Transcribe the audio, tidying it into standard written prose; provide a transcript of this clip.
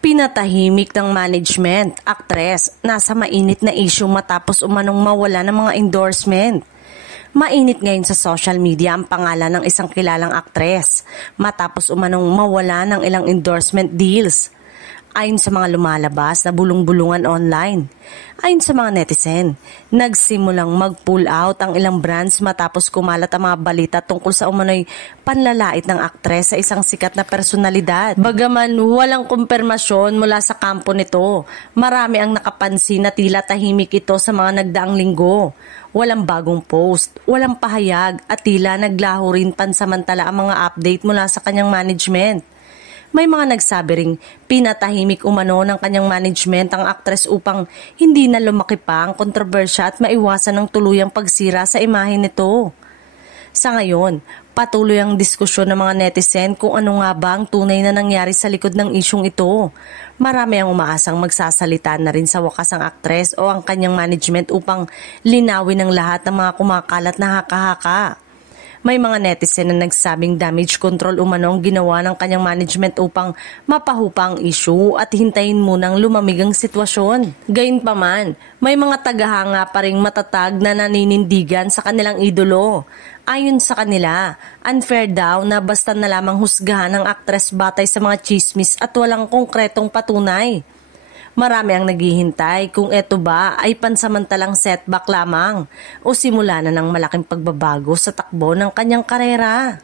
Pinatahimik ng management, aktres, nasa mainit na issue matapos umanong mawala ng mga endorsement. Mainit ngayon sa social media ang pangalan ng isang kilalang aktres matapos umanong mawala ng ilang endorsement deals. Ayon sa mga lumalabas na bulong-bulungan online. Ayon sa mga netizen, nagsimulang mag-pull out ang ilang brands matapos kumalat ang mga balita tungkol sa umano'y panlalait ng aktres sa isang sikat na personalidad. Bagaman walang kumpirmasyon mula sa kampo nito, marami ang nakapansin na tila tahimik ito sa mga nagdaang linggo. Walang bagong post, walang pahayag at tila naglaho rin pansamantala ang mga update mula sa kanyang management. May mga nagsabi ring pinatahimik umano ng kanyang management ang aktres upang hindi na lumaki pa ang kontrobersya at maiwasan ng tuluyang pagsira sa imahe nito. Sa ngayon, patuloy ang diskusyon ng mga netizen kung ano nga ba ang tunay na nangyari sa likod ng isyong ito. Marami ang umaasang magsasalita na rin sa wakas ang aktres o ang kanyang management upang linawin ang lahat ng mga kumakalat na haka-haka. May mga netizen na nagsabing damage control umano ang ginawa ng kanyang management upang mapahupa ang issue at hintayin munang lumamig ang sitwasyon. Gayunpaman, may mga tagahanga pa ring matatag na naninindigan sa kanilang idolo. Ayon sa kanila, unfair daw na basta na lamang husgahan ng aktres batay sa mga chismis at walang konkretong patunay. Marami ang naghihintay kung ito ba ay pansamantalang setback lamang o simula na ng malaking pagbabago sa takbo ng kanyang karera.